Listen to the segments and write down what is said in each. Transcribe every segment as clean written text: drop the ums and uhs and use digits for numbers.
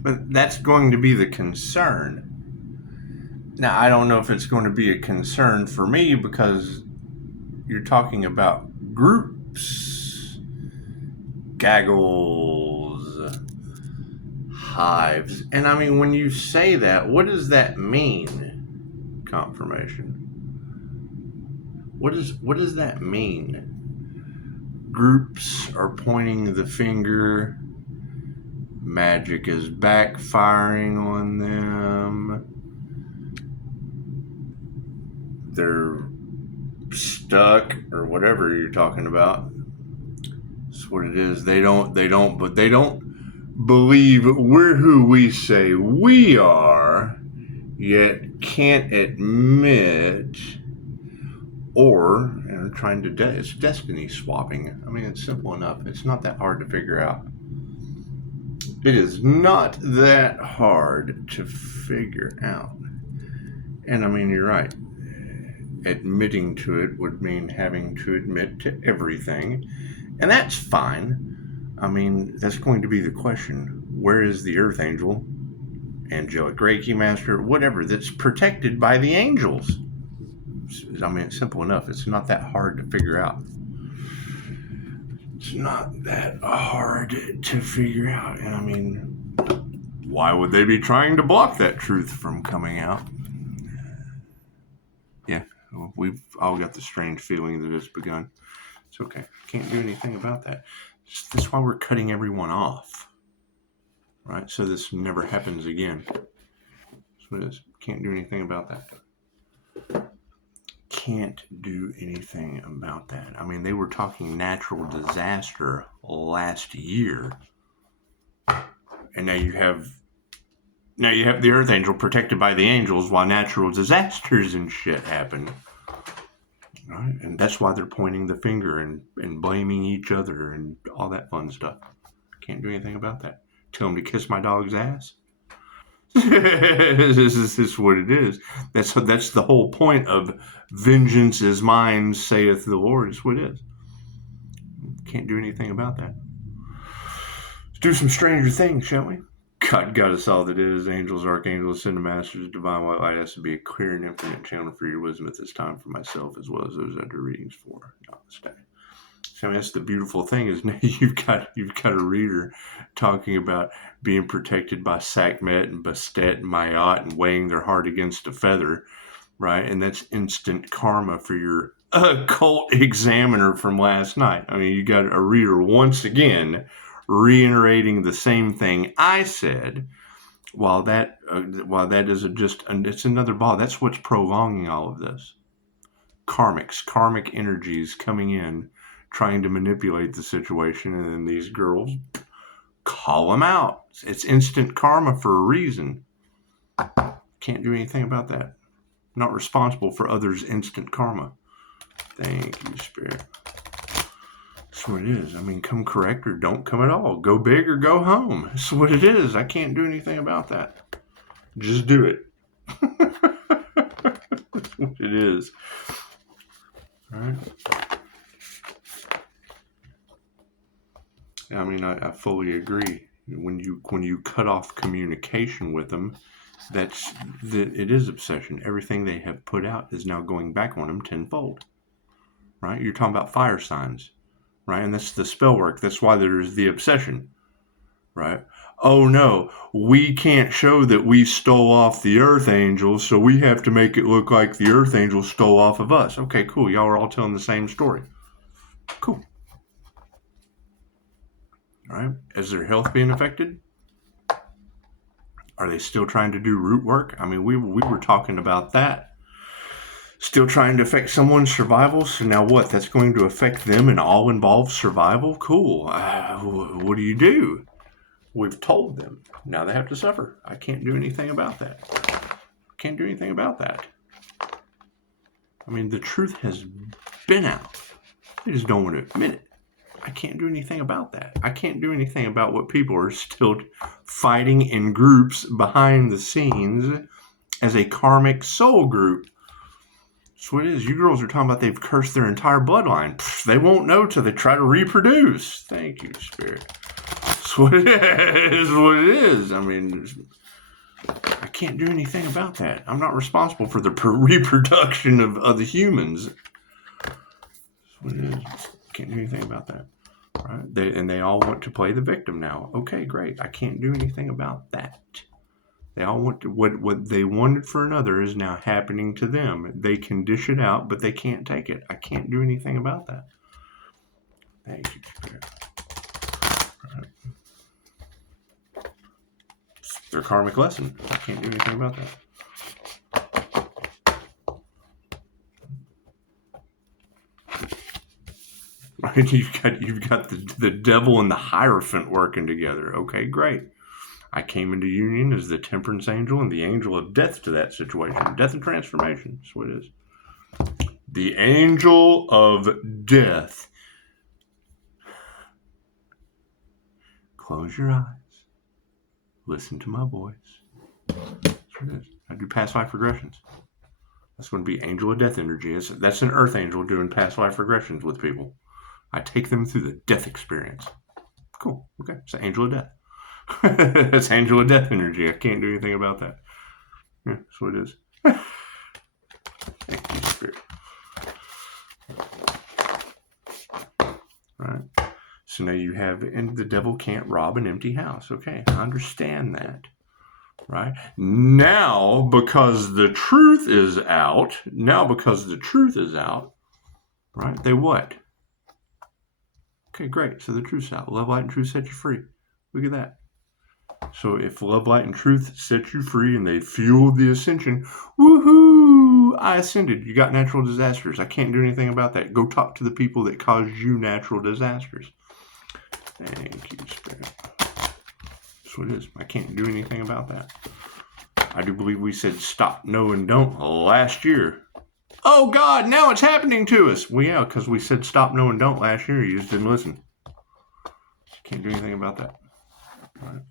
But that's going to be the concern. Now, I don't know if it's going to be a concern for me because you're talking about groups, gaggles, hives. And I mean, when you say that, what does that mean? Confirmation. What does that mean? Groups are pointing the finger. Magic is backfiring on them. They're stuck or whatever you're talking about. That's what it is. They don't believe we're who we say we are, yet can't admit, or trying to it's destiny swapping. I mean, it's simple enough. It's not that hard to figure out. It is not that hard to figure out. And I mean, you're right. Admitting to it would mean having to admit to everything. And that's fine. I mean, that's going to be the question. Where is the Earth Angel, Angelic Reiki Master, whatever, that's protected by the angels? I mean, it's simple enough. It's not that hard to figure out. It's not that hard to figure out. And I mean, why would they be trying to block that truth from coming out? Yeah, we've all got the strange feeling that it's begun. It's okay. Can't do anything about that. That's why we're cutting everyone off. Right? So this never happens again. That's what it is. Can't do anything about that. Can't do anything about that. I mean, they were talking natural disaster last year. And now you have the Earth Angel protected by the angels while natural disasters and shit happen. Right? And that's why they're pointing the finger and blaming each other and all that fun stuff. Can't do anything about that. Tell them to kiss my dog's ass. This is what it is. That's the whole point of vengeance is mine, saith the Lord. It's what it is. Can't do anything about that. Let's do some stranger things, shall we? God got us all that is. Angels, archangels, ascended masters, divine white light has to be a clear and infinite channel for your wisdom at this time for myself as well as those under readings for. Namaste. So I mean, that's the beautiful thing is now you've got a reader talking about being protected by Sekhmet and Bastet and Mayat and weighing their heart against a feather, right? And that's instant karma for your occult examiner from last night. I mean, you got a reader once again reiterating the same thing I said. While that is it's another ball. That's what's prolonging all of this. Karmic energies coming in, trying to manipulate the situation, and then these girls call them out. It's instant karma for a reason. Can't do anything about that. Not responsible for others' instant karma. Thank you, Spirit. That's what it is. I mean, come correct or don't come at all. Go big or go home. That's what it is. I can't do anything about that. Just do it. That's what it is. All right. I mean, I fully agree. When you cut off communication with them, it is obsession. Everything they have put out is now going back on them tenfold. Right? You're talking about fire signs, right? And that's the spell work. That's why there's the obsession, right? Oh no, we can't show that we stole off the Earth Angel, so we have to make it look like the Earth Angel stole off of us. Okay, cool. Y'all are all telling the same story. Cool. All right. Is their health being affected? Are they still trying to do root work? I mean, we were talking about that. Still trying to affect someone's survival. So now what? That's going to affect them and all involved survival? Cool. What do you do? We've told them. Now they have to suffer. I can't do anything about that. Can't do anything about that. I mean, the truth has been out. They just don't want to admit it. I can't do anything about that. I can't do anything about what people are still fighting in groups behind the scenes as a karmic soul group. That's what it is. You girls are talking about they've cursed their entire bloodline. They won't know till they try to reproduce. Thank you, Spirit. That's what it is. What it is. I mean, I can't do anything about that. I'm not responsible for the reproduction of other humans. That's what it is. Can't do anything about that. Right? They all want to play the victim now. Okay, great. I can't do anything about that. They all want to, what they wanted for another is now happening to them. They can dish it out, but they can't take it. I can't do anything about that. Thank you, Spirit. Right. It's their karmic lesson. I can't do anything about that. Right? You've got the devil and the Hierophant working together. Okay, great. I came into union as the temperance angel and the angel of death to that situation. Death and transformation. That's what it is. The angel of death. Close your eyes. Listen to my voice. That's what it is. I do past life regressions. That's going to be angel of death energy. That's an earth angel doing past life regressions with people. I take them through the death experience. Cool. Okay. It's the angel of death. That's angel of death energy. I can't do anything about that. Yeah, that's what it is. Thank you, Spirit. Right. So now you have, and the devil can't rob an empty house. Okay, I understand that. Right. Now, because the truth is out, right, they what? Okay, great. So the truth's out. Love, light, and truth set you free. Look at that. So if love, light, and truth set you free and they fueled the ascension, woohoo, I ascended. You got natural disasters. I can't do anything about that. Go talk to the people that caused you natural disasters. Thank you, Spirit. That's what it is. I can't do anything about that. I do believe we said stop, no, and don't last year. Oh, God, now it's happening to us. Well, yeah, because we said stop, no, and don't last year. You just didn't listen. Can't do anything about that. All right.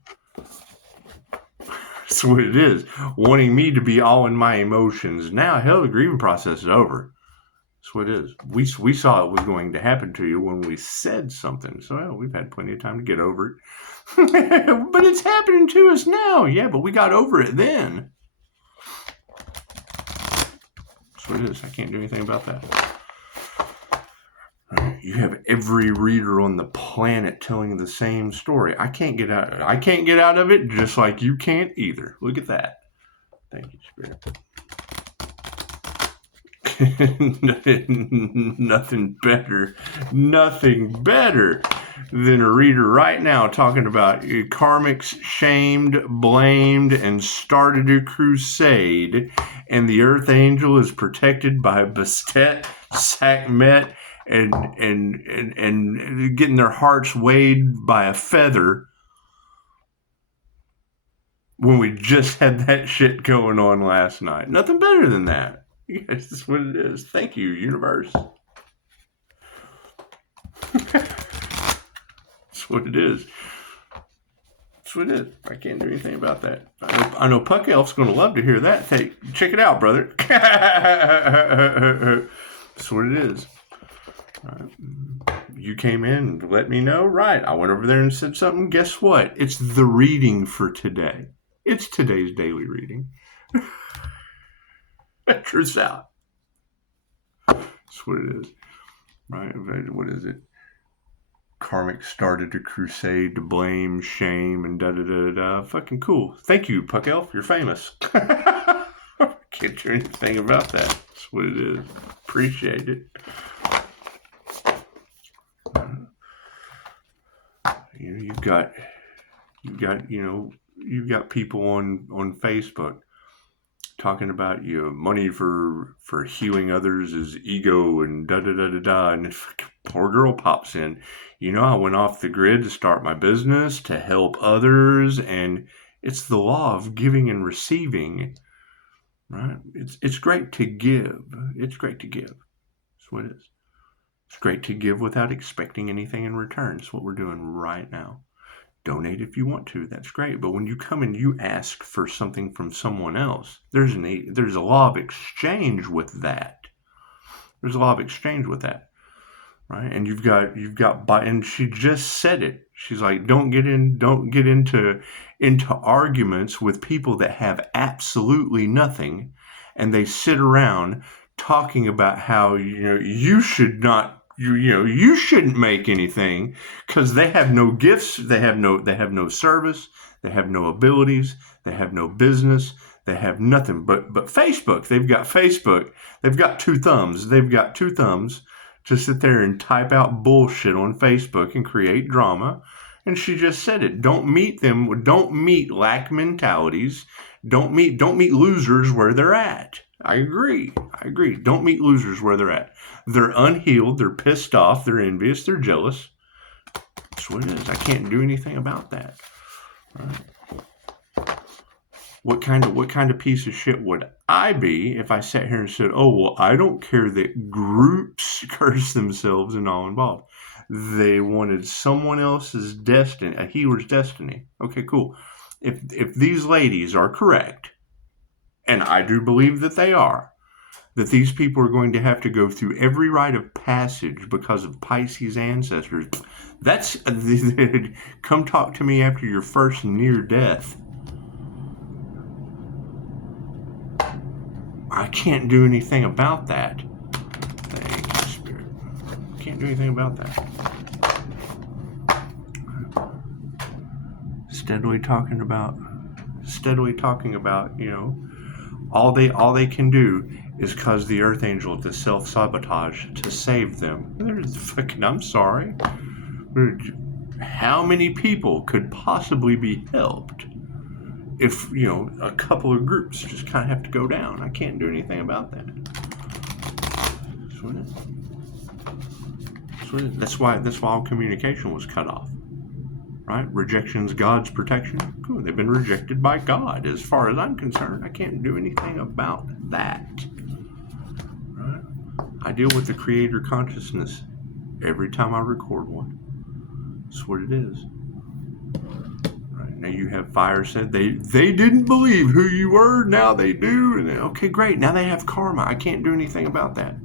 That's what it is. Wanting me to be all in my emotions. Now, hell, the grieving process is over. That's what it is. We saw it was going to happen to you when we said something. So, well, we've had plenty of time to get over it. But it's happening to us now. Yeah, but we got over it then. That's what it is. I can't do anything about that. You have every reader on the planet telling the same story. I can't get out of it. I can't get out of it, just like you can't either. Look at that. Thank you, Spirit. Nothing better than a reader right now talking about karmics shamed, blamed, and started a crusade, and the Earth Angel is protected by Bastet, Sekhmet, and getting their hearts weighed by a feather when we just had that shit going on last night. Nothing better than that. Yes, that's what it is. Thank you, universe. That's what it is. That's what it is. I can't do anything about that. I know Puck Elf's going to love to hear that. Hey, check it out, brother. That's what it is. You came in and let me know. Right. I went over there and said something. Guess what? It's the reading for today. It's today's daily reading. Truth's out. That's what it is. Right? What is it? Karmic started a crusade to blame, shame, and da-da-da-da-da. Fucking cool. Thank you, Puck Elf. You're famous. Can't do anything about that. That's what it is. Appreciate it. You've got people on Facebook talking about money for healing others is ego and da da da da da, and this poor girl pops in. I went off the grid to start my business to help others, and it's the law of giving and receiving, right? It's great to give. It's great to give. That's what it is. It's great to give without expecting anything in return. That's what we're doing right now. Donate if you want to. That's great. But when you come and you ask for something from someone else, there's a law of exchange with that. There's a law of exchange with that. right? And and she just said it. She's like, don't get into arguments with people that have absolutely nothing, and they sit around talking about how you should not you shouldn't make anything because they have no gifts, they have no service, they have no abilities, they have no business, they have nothing but Facebook. They've got Facebook. They've got two thumbs. To sit there and type out bullshit on Facebook and create drama. And she just said it. Don't meet them. Don't meet lack mentalities. Don't meet losers where they're at. I agree. Don't meet losers where they're at. They're unhealed. They're pissed off. They're envious. They're jealous. That's what it is. I can't do anything about that. Right? What kind of piece of shit would I be if I sat here and said, oh, well, I don't care that groups curse themselves and all involved. They wanted someone else's destiny, a healer's destiny. Okay, cool. If these ladies are correct, and I do believe that they are, that these people are going to have to go through every rite of passage because of Pisces ancestors, that's come talk to me after your first near death. I can't do anything about that. Thank you, Spirit. Can't do anything about that. Steadily talking about, all they can do is cause the Earth Angel to self-sabotage to save them. I'm sorry. How many people could possibly be helped if, a couple of groups just kind of have to go down? I can't do anything about that. That's why all communication was cut off. Right? Rejection's God's protection. Cool. They've been rejected by God. As far as I'm concerned, I can't do anything about that. Right? I deal with the creator consciousness every time I record one. That's what it is. Now you have fire said they didn't believe who you were, now they do. And okay, great. Now they have karma. I can't do anything about that.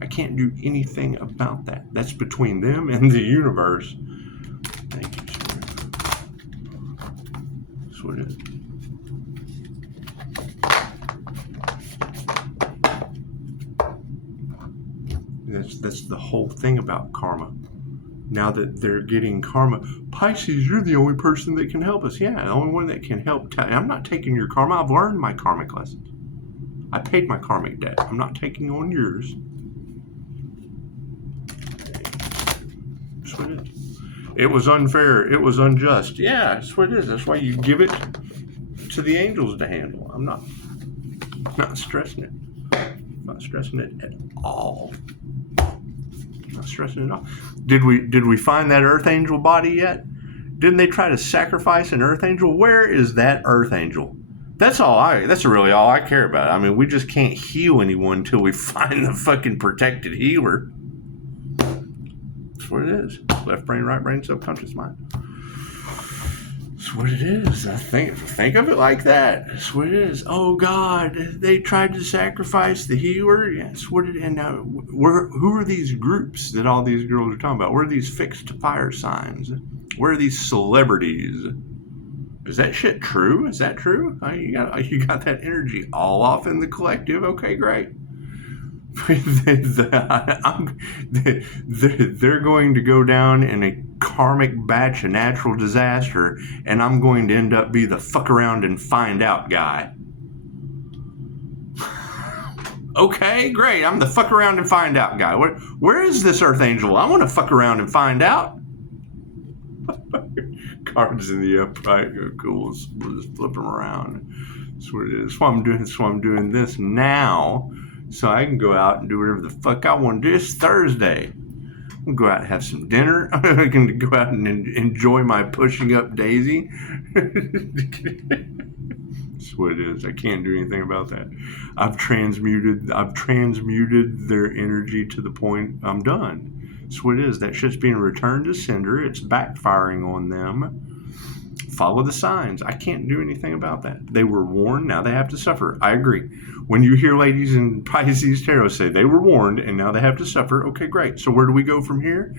I can't do anything about that. That's between them and the universe. Thank you, Spirit. That's what it is. That's the whole thing about karma. Now that they're getting karma, Pisces, you're the only person that can help us. Yeah, the only one that can help. I'm not taking your karma. I've learned my karmic lessons. I paid my karmic debt. I'm not taking on yours. That's what it is. It was unfair. It was unjust. Yeah, that's what it is. That's why you give it to the angels to handle. I'm not stressing it. I'm not stressing it at all. Not stressing it all. Did we find that Earth Angel body yet? Didn't they try to sacrifice an Earth Angel? Where is that Earth Angel? That's really all I care about. I mean, we just can't heal anyone until we find the fucking protected healer. That's what it is. Left brain, right brain, subconscious mind. That's what it is. I think of it like that. That's what it is. Oh God, they tried to sacrifice the healer. Yeah, that's what it is. And now, who are these groups that all these girls are talking about? Where are these fixed fire signs? Where are these celebrities? Is that shit true? Is that true? You got that energy all off in the collective. Okay, great. They're going to go down in a karmic batch of natural disaster, and I'm going to end up be the fuck around and find out guy. Okay, great. I'm the fuck around and find out guy. Where is this Earth Angel? I want to fuck around and find out. Cards in the upright. Cool. We'll just flip them around. That's what it is. That's why I'm doing this now. So I can go out and do whatever the fuck I want to do. It's Thursday. I can go out and have some dinner. I can go out and enjoy my pushing up daisy. That's what it is. I can't do anything about that. I've transmuted their energy to the point I'm done. That's what it is. That shit's being returned to sender. It's backfiring on them follow the signs. I can't do anything about that. They were warned, now they have to suffer. I agree. When you hear ladies in Pisces Tarot say they were warned and now they have to suffer, okay, great. So where do we go from here?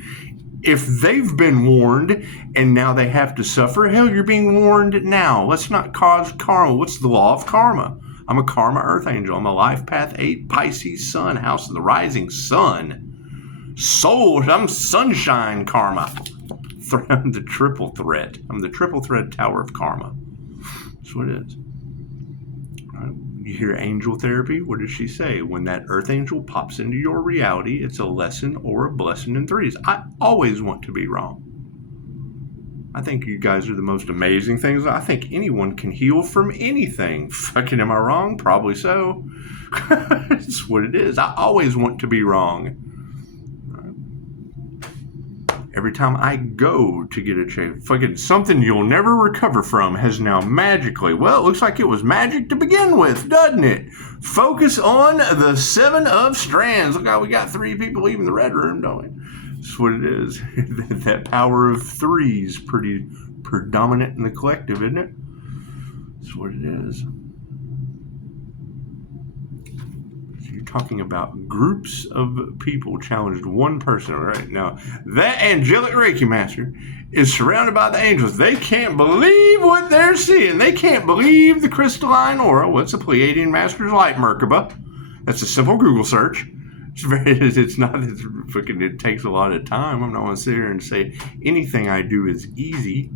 If they've been warned and now they have to suffer, hell, you're being warned now. Let's not cause karma. What's the law of karma? I'm a karma earth angel. I'm a life path 8 Pisces sun, house of the rising sun. Soul, I'm sunshine karma. I'm the triple threat. I'm the triple threat tower of karma. That's what it is. You hear angel therapy. What does she say? When that earth angel pops into your reality, it's a lesson or a blessing in threes. I always want to be wrong. I think you guys are the most amazing things. I think anyone can heal from anything. Fucking am I wrong? Probably so. It's what it is. I always want to be wrong. Every time I go to get a check, fucking something you'll never recover from has now magically, well, it looks like it was magic to begin with, doesn't it? Focus on the 7 of strands. Look how we got 3 people leaving the red room, don't we? That's what it is. That power of 3 is pretty predominant in the collective, isn't it? That's what it is. You're talking about groups of people challenged one person right now. That angelic Reiki master is surrounded by the angels. They can't believe what they're seeing. They can't believe the crystalline aura. What's a Pleiadian master's light, Merkaba? That's a simple Google search. It takes a lot of time. I'm not going to sit here and say anything I do is easy.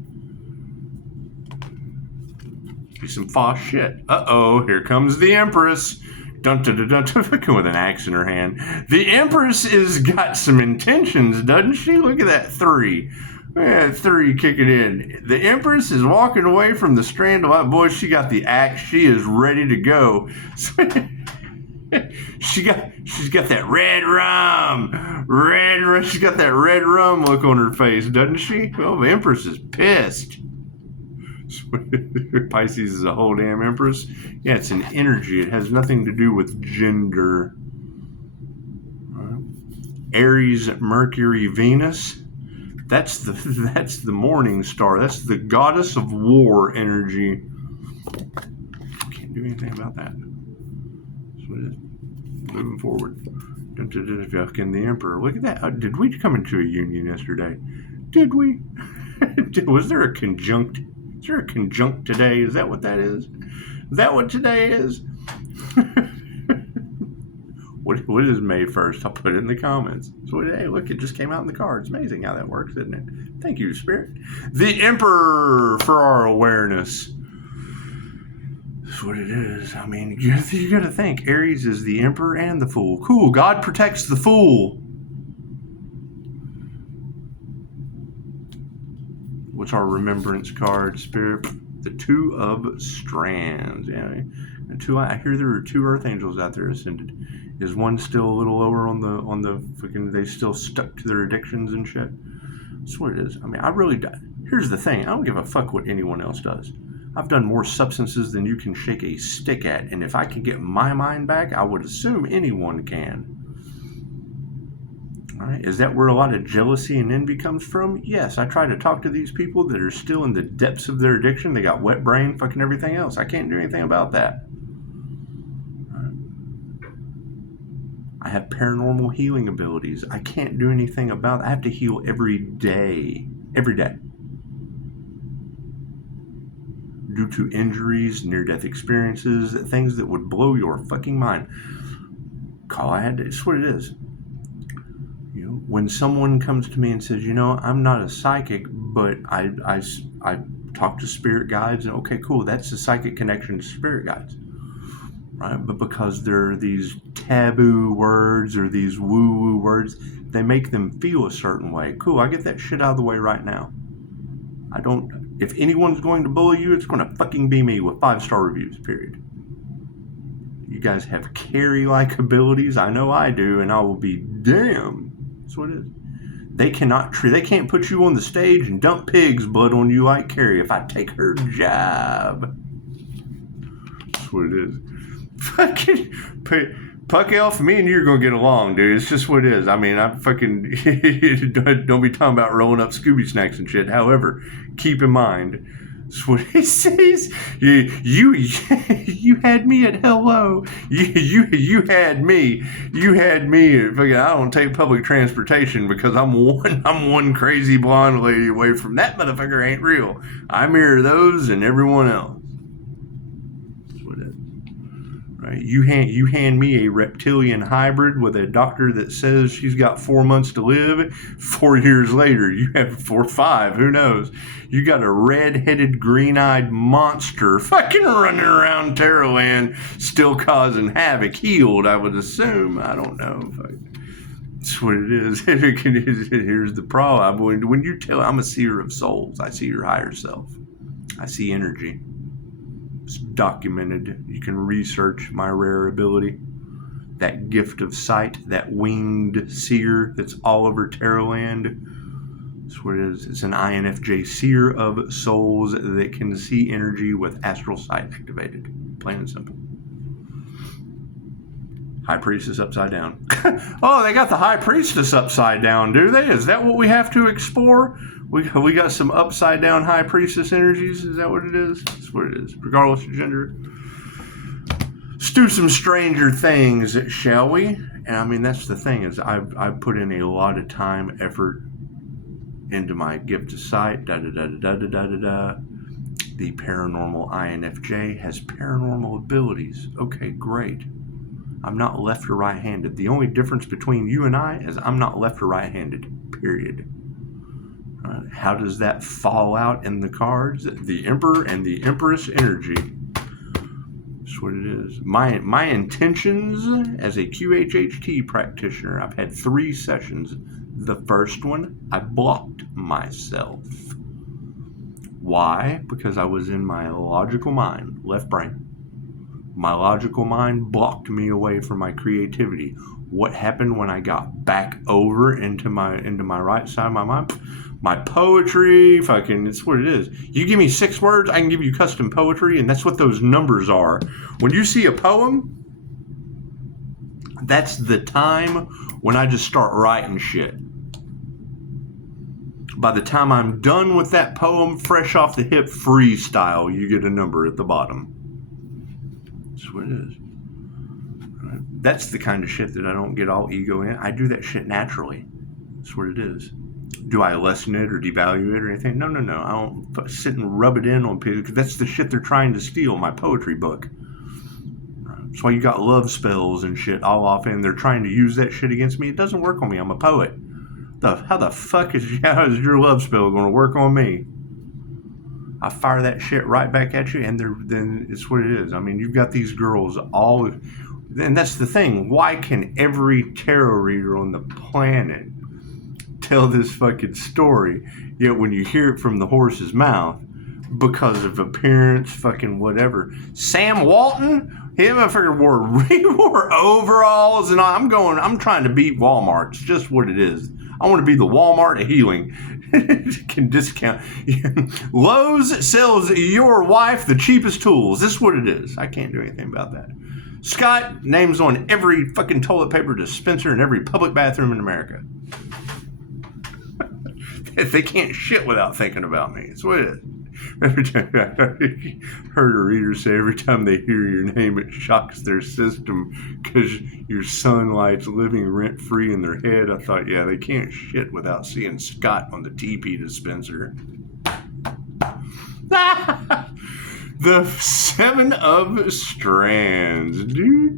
Do some false shit. Uh-oh, here comes the Empress. Dun dun dun dun, fucking with an axe in her hand. The Empress has got some intentions, doesn't she? Look at that 3. Yeah, 3 kicking in. The Empress is walking away from the strand of light. Boy, she got the axe. She is ready to go. She's got that red rum. She's got that red rum look on her face, doesn't she? Well, the Empress is pissed. Pisces is a whole damn Empress. Yeah, it's an energy. It has nothing to do with gender. Aries, Mercury, Venus. That's the morning star. That's the goddess of war energy. Can't do anything about that. That's what it is. Moving forward. Fucking the Emperor. Look at that. Did we come into a union yesterday? Did we? Was there a conjunct? Is there a conjunct today? Is that what that is? Is that what today is? What is May 1st? I'll put it in the comments. So, hey, look, it just came out in the cards. Amazing how that works, isn't it? Thank you, Spirit. The Emperor for our awareness. That's what it is. I mean, you got to think. Aries is the Emperor and the Fool. Cool. God protects the Fool. What's our remembrance card, Spirit? The 2 of Strands. Yeah, I hear there are 2 Earth Angels out there ascended. Is one still a little lower on the fucking? They still stuck to their addictions and shit. That's what it is. I mean, I really. Here's the thing. I don't give a fuck what anyone else does. I've done more substances than you can shake a stick at, and if I can get my mind back, I would assume anyone can. All right. Is that where a lot of jealousy and envy comes from? Yes. I try to talk to these people that are still in the depths of their addiction. They got wet brain, fucking everything else. I can't do anything about that. All right. I have paranormal healing abilities. I can't do anything about it. I have to heal every day. Every day. Due to injuries, near-death experiences, things that would blow your fucking mind. It's what it is. You know, when someone comes to me and says, I'm not a psychic, but I talk to spirit guides, and okay, cool, that's a psychic connection to spirit guides, right? But because there are these taboo words or these woo-woo words, they make them feel a certain way. Cool, I get that shit out of the way right now. If anyone's going to bully you, it's going to fucking be me with 5-star reviews, period. You guys have carry-like abilities. I know I do, and I will be damned. That's what it is. They can't put you on the stage and dump pig's blood on you like Carrie if I take her job. That's what it is. Fucking Puck Elf, me and you are going to get along, dude. It's just what it is. I mean, I fucking don't be talking about rolling up Scooby snacks and shit. However, keep in mind, That's what he says. You had me at hello. You had me. You had me at fucking. I don't take public transportation because I'm one crazy blonde lady away from that motherfucker. Ain't real. I mirror those and everyone else. That's what it is. Right? You hand me a reptilian hybrid with a doctor that says she's got 4 months to live. 4 years later, you have 4 or 5. Who knows? You got a red-headed, green-eyed monster fucking running around Terrorland, still causing havoc. Healed, I would assume. I don't know. That's what it is. Here's the problem. When you tell, I'm a seer of souls. I see your higher self. I see energy. It's documented. You can research my rare ability. That gift of sight, that winged seer that's all over Terrorland. That's what it is. It's an INFJ seer of souls that can see energy with astral sight activated. Plain and simple. High Priestess upside down. Oh, they got the High Priestess upside down, do they? Is that what we have to explore? We got some upside down High Priestess energies. Is that what it is? That's what it is, regardless of gender. Let's do some stranger things, shall we? And I mean, that's the thing, is I've put in a lot of time, effort into my gift of sight. The paranormal INFJ has paranormal abilities. Okay, great. I'm not left or right-handed. The only difference between you and I is I'm not left or right-handed, period. How does that fall out in the cards? The Emperor and the Empress energy. That's what it is. My intentions as a QHHT practitioner, I've had 3 sessions. The first one, I blocked myself. Why? Because I was in my logical mind, left brain. My logical mind blocked me away from my creativity. What happened when I got back over into my right side of my mind? My poetry, fucking, it's what it is. You give me 6 words, I can give you custom poetry, and that's what those numbers are. When you see a poem, that's the time when I just start writing shit. By the time I'm done with that poem, fresh off the hip, freestyle, you get a number at the bottom. That's what it is. That's the kind of shit that I don't get all ego in. I do that shit naturally. That's what it is. Do I lessen it or devalue it or anything? No. I don't sit and rub it in on people, because that's the shit they're trying to steal, my poetry book. That's why you got love spells and shit all off, and they're trying to use that shit against me. It doesn't work on me. I'm a poet. How the fuck is your love spell going to work on me? I fire that shit right back at you, and then it's what it is. I mean, you've got these girls all, and that's the thing. Why can every tarot reader on the planet tell this fucking story, yet when you hear it from the horse's mouth, because of appearance, fucking whatever. Sam Walton, he wore overalls and all. I'm trying to beat Walmart. It's just what it is. I want to be the Walmart of healing. Can discount. Lowe's sells your wife the cheapest tools. This is what it is. I can't do anything about that. Scott, names on every fucking toilet paper dispenser in every public bathroom in America. They can't shit without thinking about me. That's what it is. Every time I heard a reader say, every time they hear your name, it shocks their system because your sunlight's living rent-free in their head. I thought, yeah, they can't shit without seeing Scott on the TP dispenser. The 7 of Strands. Do.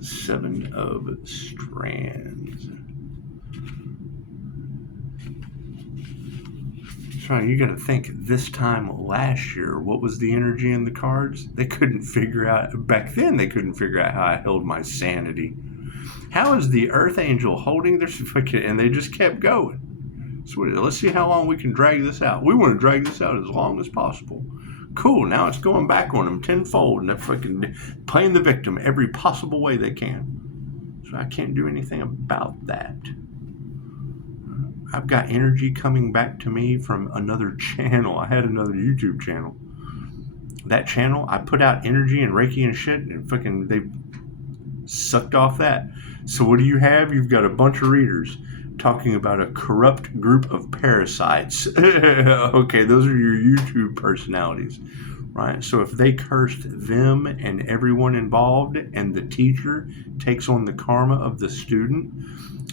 7 of Strands. So you got to think, this time last year, what was the energy in the cards? They couldn't figure out, back then they couldn't figure out how I held my sanity. How is the Earth Angel holding their fucking, and they just kept going. So let's see how long we can drag this out. We want to drag this out as long as possible. Cool, now it's going back on them tenfold, and they're fucking playing the victim every possible way they can. So I can't do anything about that. I've got energy coming back to me from another channel. I had another YouTube channel. That channel, I put out energy and Reiki and shit, and fucking they sucked off that. So what do you have? You've got a bunch of readers talking about a corrupt group of parasites. Okay, those are your YouTube personalities, right? So if they cursed them and everyone involved, and the teacher takes on the karma of the student,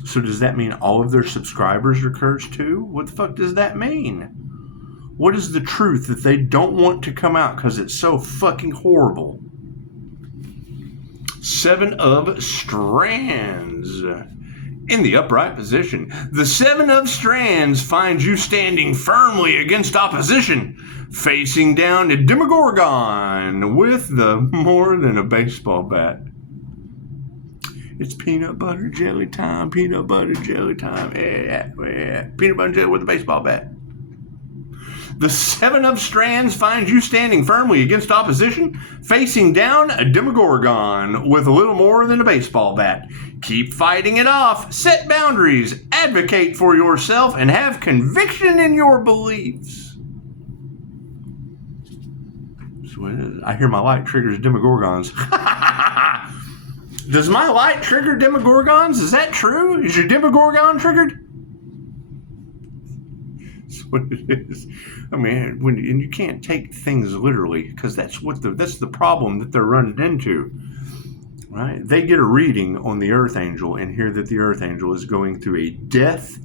so does that mean all of their subscribers are cursed too? What the fuck does that mean? What is the truth that they don't want to come out because it's so fucking horrible? 7 of Strands. In the upright position, the 7 of Strands finds you standing firmly against opposition, facing down a Demogorgon with the more than a baseball bat. It's peanut butter jelly time, peanut butter jelly time. Yeah. Peanut butter jelly with a baseball bat. The 7 of Strands finds you standing firmly against opposition, facing down a Demogorgon with a little more than a baseball bat. Keep fighting it off, set boundaries, advocate for yourself, and have conviction in your beliefs. So I hear my light triggers Demogorgons. Does my light trigger Demogorgons? Is that true? Is your Demogorgon triggered? That's what it is. I mean, and you can't take things literally, because that's the problem that they're running into. Right? They get a reading on the Earth Angel and hear that the Earth Angel is going through a death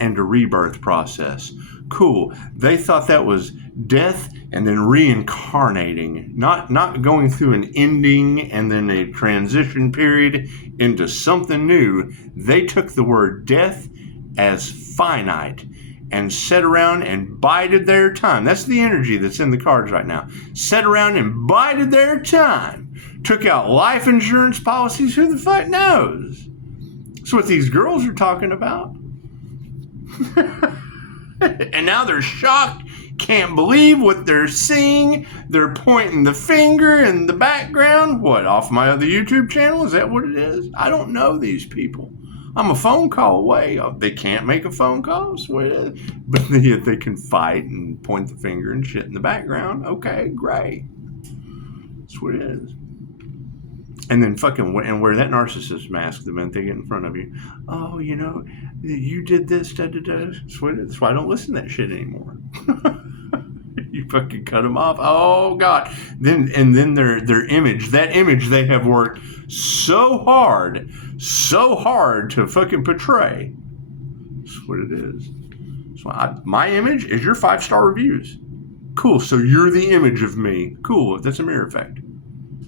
and a rebirth process. Cool. They thought that was death and then reincarnating, not going through an ending and then a transition period into something new. They took the word death as finite and sat around and bided their time. That's the energy that's in the cards right now. Sat around and bided their time. Took out life insurance policies. Who the fuck knows? That's what these girls are talking about. And now they're shocked, can't believe what they're seeing. They're pointing the finger in the background. What, off my other YouTube channel? Is that what it is? I don't know these people. I'm a phone call away. They can't make a phone call, but yet they can fight and point the finger and shit in the background. Okay, great. That's what it is. And then and wear that narcissist mask the minute they get in front of you. Oh, you did this, da-da-da. That's why I don't listen to that shit anymore. You fucking cut them off. Oh, God. Then their image, that image they have worked so hard to fucking portray. That's what it is. So my image is your 5-star reviews. Cool. So you're the image of me. Cool. That's a mirror effect.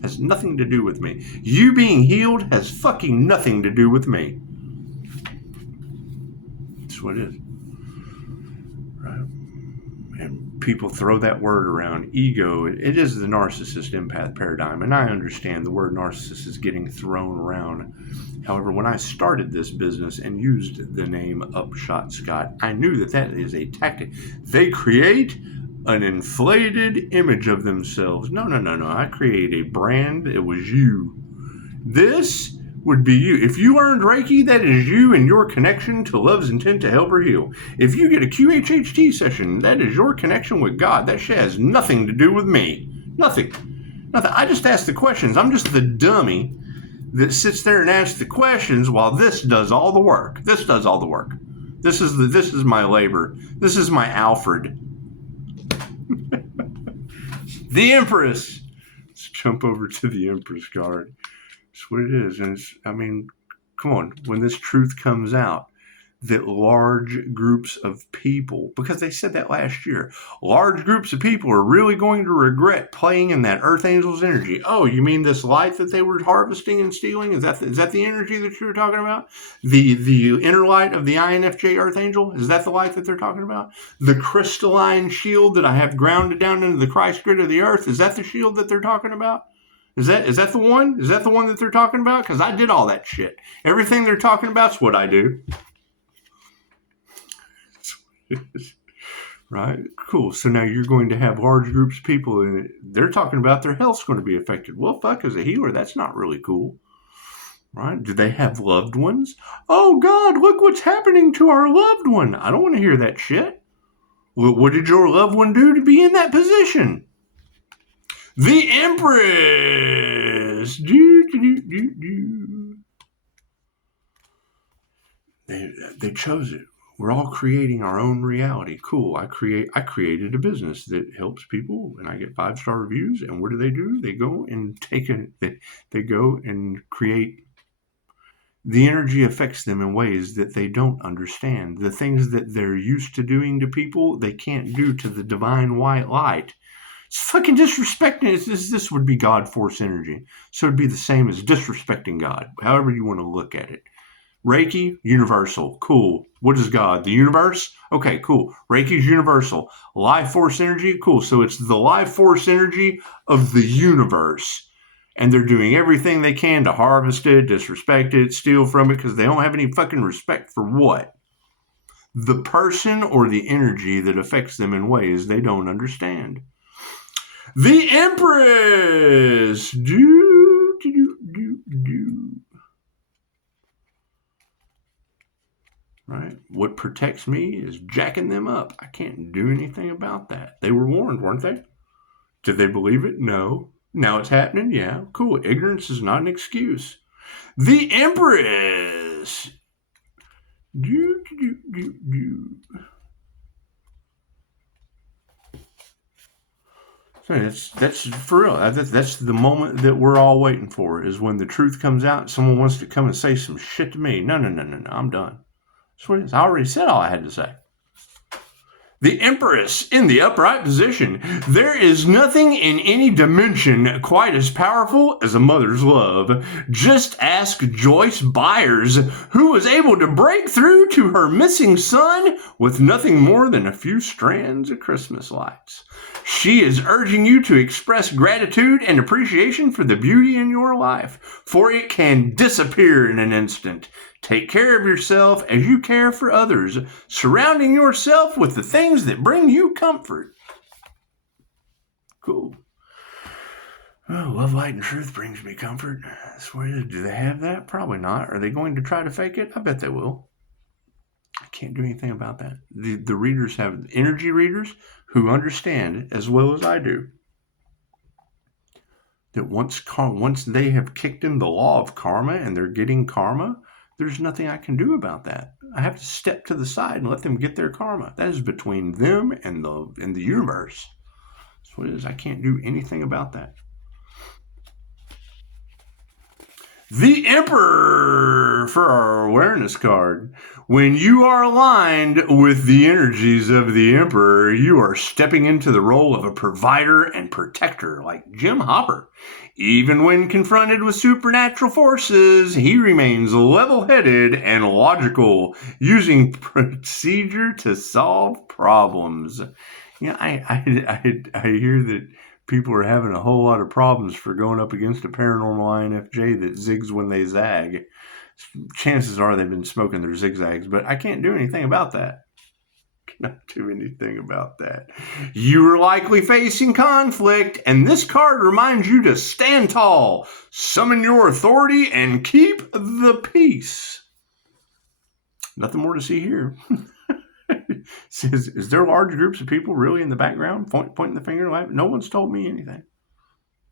Has nothing to do with me. You being healed has fucking nothing to do with me. That's what it is. Right? And people throw that word around. Ego, it is the narcissist empath paradigm. And I understand the word narcissist is getting thrown around. However, when I started this business and used the name Upshotscott, I knew that is a tactic. They create an inflated image of themselves. No. I create a brand. It was you. This would be you. If you earned Reiki, that is you and your connection to love's intent to help her heal. If you get a QHHT session, that is your connection with God. That shit has nothing to do with me. Nothing. I just ask the questions. I'm just the dummy that sits there and asks the questions while this does all the work. This does all the work. This is my labor. This is my Alfred. The Empress. Let's jump over to the Empress card. That's what it is. And come on. When this truth comes out, that large groups of people, because they said that last year, large groups of people are really going to regret playing in that Earth Angel's energy. Oh, you mean this light that they were harvesting and stealing? Is that the energy that you were talking about? The inner light of the INFJ Earth Angel? Is that the light that they're talking about? The crystalline shield that I have grounded down into the Christ grid of the earth? Is that the shield that they're talking about? Is that the one? Is that the one that they're talking about? Because I did all that shit. Everything they're talking about is what I do. Right? Cool. So now you're going to have large groups of people and they're talking about their health's going to be affected. Well, fuck, as a healer, that's not really cool. Right? Do they have loved ones? Oh, God, look what's happening to our loved one. I don't want to hear that shit. Well, what did your loved one do to be in that position? The Empress. They chose it. We're all creating our own reality. Cool. I created a business that helps people, and I get 5-star reviews. And what do? They go and they go and create. The energy affects them in ways that they don't understand. The things that they're used to doing to people, they can't do to the divine white light. It's fucking disrespecting. This would be God force energy. So it'd be the same as disrespecting God, however you want to look at it. Reiki, universal. Cool. What is God? The universe? Okay, cool. Reiki's universal. Life force energy? Cool. So it's the life force energy of the universe. And they're doing everything they can to harvest it, disrespect it, steal from it, because they don't have any fucking respect for what? The person or the energy that affects them in ways they don't understand. The Empress! Right? What protects me is jacking them up. I can't do anything about that. They were warned, weren't they? Did they believe it? No. Now it's happening? Yeah. Cool. Ignorance is not an excuse. The Empress! So that's for real. That's the moment that we're all waiting for, is when the truth comes out. Someone wants to come and say some shit to me. No. I'm done. That's what it is. I already said all I had to say. The Empress in the upright position. There is nothing in any dimension quite as powerful as a mother's love. Just ask Joyce Byers, who was able to break through to her missing son with nothing more than a few strands of Christmas lights. She is urging you to express gratitude and appreciation for the beauty in your life, for it can disappear in an instant. Take care of yourself as you care for others, surrounding yourself with the things that bring you comfort. Cool. Oh, love, light, and truth brings me comfort. That's what it is. Do they have that? Probably not. Are they going to try to fake it? I bet they will. I can't do anything about that. The readers have energy readers who understand, as well as I do, that once they have kicked in the law of karma and they're getting karma, there's nothing I can do about that. I have to step to the side and let them get their karma. That is between them and the universe. That's what it is. I can't do anything about that. The Emperor for our awareness card. When you are aligned with the energies of the Emperor, you are stepping into the role of a provider and protector like Jim Hopper. Even when confronted with supernatural forces, he remains level-headed and logical, using procedure to solve problems. I hear that people are having a whole lot of problems for going up against a paranormal INFJ that zigs when they zag. Chances are they've been smoking their zigzags, but I can't do anything about that. Cannot do anything about that. You are likely facing conflict, and this card reminds you to stand tall, summon your authority, and keep the peace. Nothing more to see here. Says, is there large groups of people really in the background pointing the finger? Like, no one's told me anything.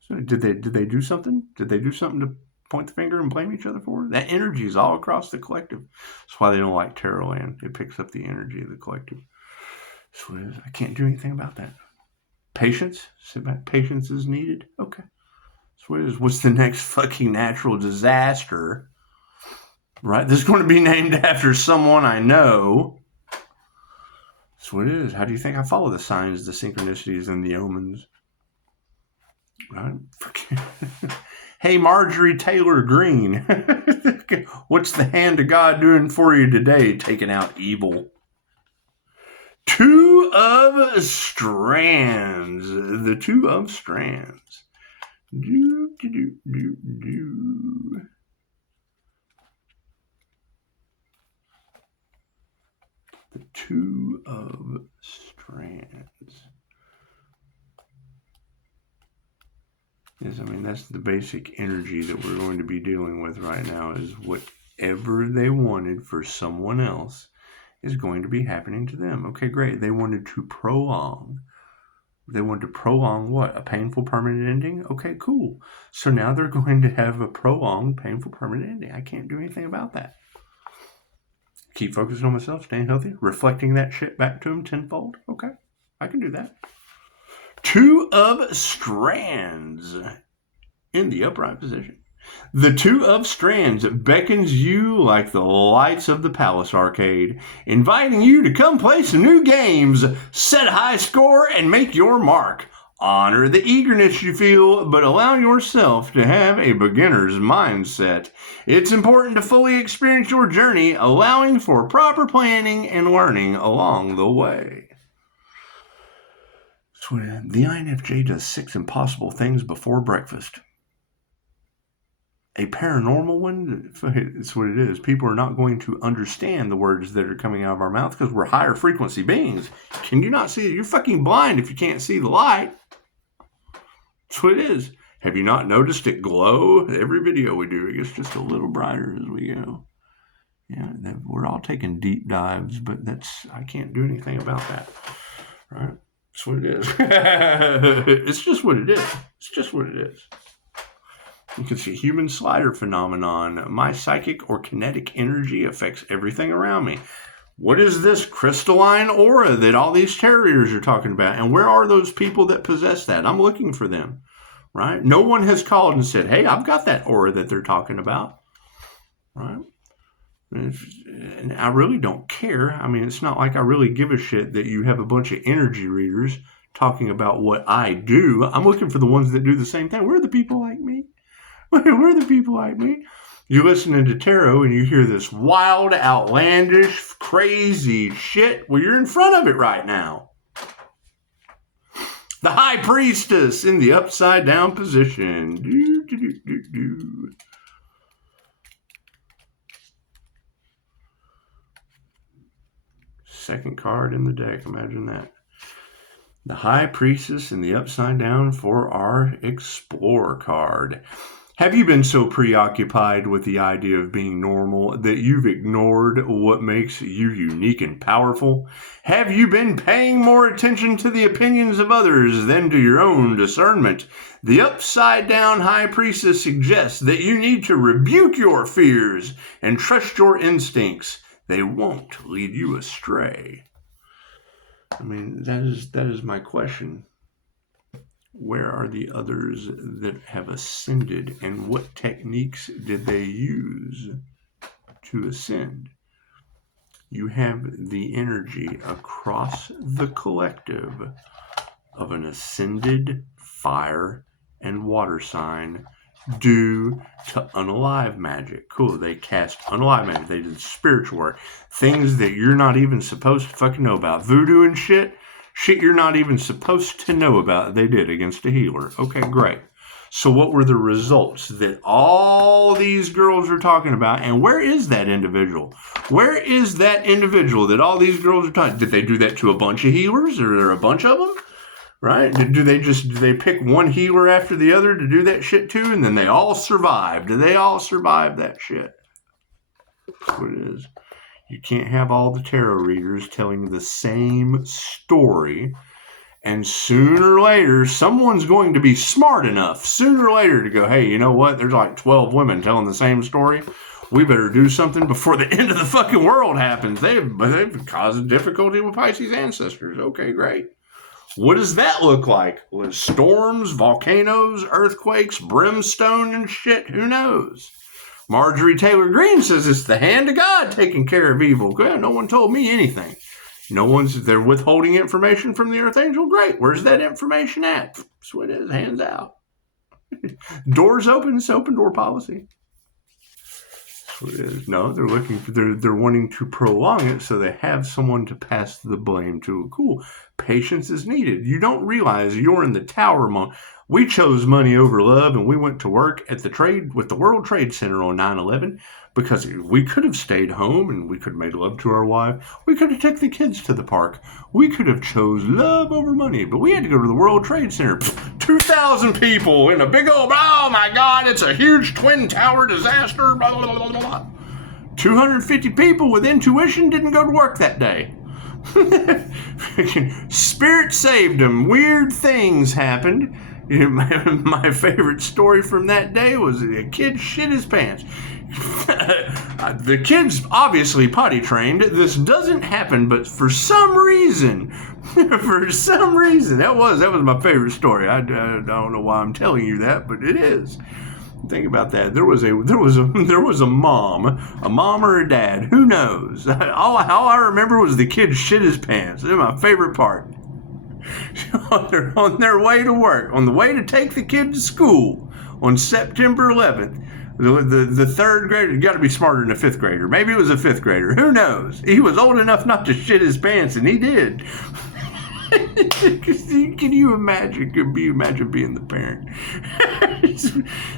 So did they do something? Did they do something to point the finger and blame each other for? That energy is all across the collective. That's why they don't like tarot land. It picks up the energy of the collective. So I can't do anything about that. Patience. Sit back. Patience is needed. Okay. So what's the next fucking natural disaster? Right? This is going to be named after someone I know. That's what it is. How do you think I follow the signs, the synchronicities, and the omens? Right? Hey, Marjorie Taylor Greene. What's the hand of God doing for you today? Taking out evil. Two of Strands. The Two of Strands. The Two of Strands. Yes, I mean, that's the basic energy that we're going to be dealing with right now, is whatever they wanted for someone else is going to be happening to them. Okay, great. They wanted to prolong. They wanted to prolong what? A painful permanent ending? Okay, cool. So now they're going to have a prolonged painful permanent ending. I can't do anything about that. Keep focusing on myself, staying healthy, reflecting that shit back to him tenfold. Okay, I can do that. Two of Strands in the upright position. The Two of Strands beckons you like the lights of the Palace Arcade, inviting you to come play some new games, set a high score, and make your mark. Honor the eagerness you feel, but allow yourself to have a beginner's mindset. It's important to fully experience your journey, allowing for proper planning and learning along the way. So the INFJ does 6 impossible things before breakfast. A paranormal one, it's what it is. People are not going to understand the words that are coming out of our mouth because we're higher frequency beings. Can you not see it? You're fucking blind if you can't see the light. That's what it is. Have you not noticed it glow? Every video we do, it gets just a little brighter as we go. Yeah, we're all taking deep dives, but I can't do anything about that. Right? That's what it is. It's just what it is. It's just what it is. You can see human slider phenomenon. My psychic or kinetic energy affects everything around me. What is this crystalline aura that all these tarot readers are talking about? And where are those people that possess that? I'm looking for them, right? No one has called and said, hey, I've got that aura that they're talking about, right? And I really don't care. I mean, it's not like I really give a shit that you have a bunch of energy readers talking about what I do. I'm looking for the ones that do the same thing. Where are the people like me? Where are the people like me? You listen to tarot and you hear this wild, outlandish, crazy shit. Well, you're in front of it right now. The High Priestess in the upside down position. Second card in the deck. Imagine that. The High Priestess in the upside down for our Explorer card. Have you been so preoccupied with the idea of being normal that you've ignored what makes you unique and powerful? Have you been paying more attention to the opinions of others than to your own discernment? The upside-down High Priestess suggests that you need to rebuke your fears and trust your instincts. They won't lead you astray. I mean, that is my question. Where are the others that have ascended, and what techniques did they use to ascend? You have the energy across the collective of an ascended fire and water sign due to unalive magic. Cool, they cast unalive magic. They did spiritual work. Things that you're not even supposed to fucking know about. Voodoo and shit. Shit you're not even supposed to know about, they did against a healer. Okay, great. So what were the results that all these girls are talking about? And where is that individual? Where is that individual that all these girls are talking? Did they do that to a bunch of healers? Are there a bunch of them? Right? Do they pick one healer after the other to do that shit too? And then they all survive. Do they all survive that shit? That's what it is. You can't have all the tarot readers telling the same story, and sooner or later, someone's going to be smart enough, sooner or later, to go, hey, you know what? There's like 12 women telling the same story. We better do something before the end of the fucking world happens. They've caused difficulty with Pisces ancestors. Okay, great. What does that look like? With storms, volcanoes, earthquakes, brimstone, and shit? Who knows? Marjorie Taylor Greene says it's the hand of God taking care of evil. Good. No one told me anything. They're withholding information from the Archangel. Great. Where's that information at? That's what it is. Hands out. Doors open. It's open door policy. That's what it is. No, they're wanting to prolong it so they have someone to pass the blame to. Cool. Patience is needed. You don't realize you're in the tower moment. We chose money over love, and we went to work at the World Trade Center on 9/11 because we could have stayed home and we could have made love to our wife. We could have took the kids to the park. We could have chose love over money, but we had to go to the World Trade Center. 2,000 people in a big old, oh my God, it's a huge twin tower disaster. Blah, blah, blah, blah, blah. 250 people with intuition didn't go to work that day. Spirit saved them. Weird things happened. My favorite story from that day was a kid shit his pants. The kid's obviously potty trained. This doesn't happen, but for some reason, that was my favorite story. I don't know why I'm telling you that, but it is. Think about that. There was a mom or a dad. Who knows? All I remember was the kid shit his pants. That's my favorite part. on their way to work, on the way to take the kid to school on September 11th. The third grader, you got to be smarter than a fifth grader. Maybe it was a fifth grader. Who knows? He was old enough not to shit his pants, and he did. Can you imagine? Could you imagine being the parent?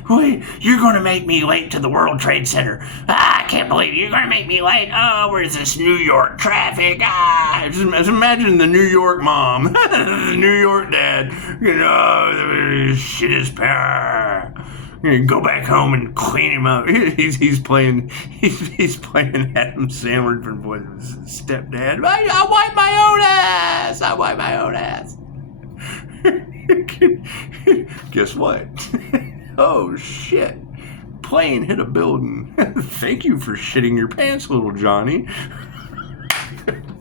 Wait, you're going to make me late to the World Trade Center. I can't believe you're going to make me late. Oh, where's this New York traffic? Just imagine the New York mom, the New York dad. Shit his pants. Go back home and clean him up. He's playing Adam Sandler for his stepdad. I wipe my own ass. Guess what? Oh shit! Plane hit a building. Thank you for shitting your pants, little Johnny.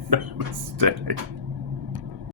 Namaste.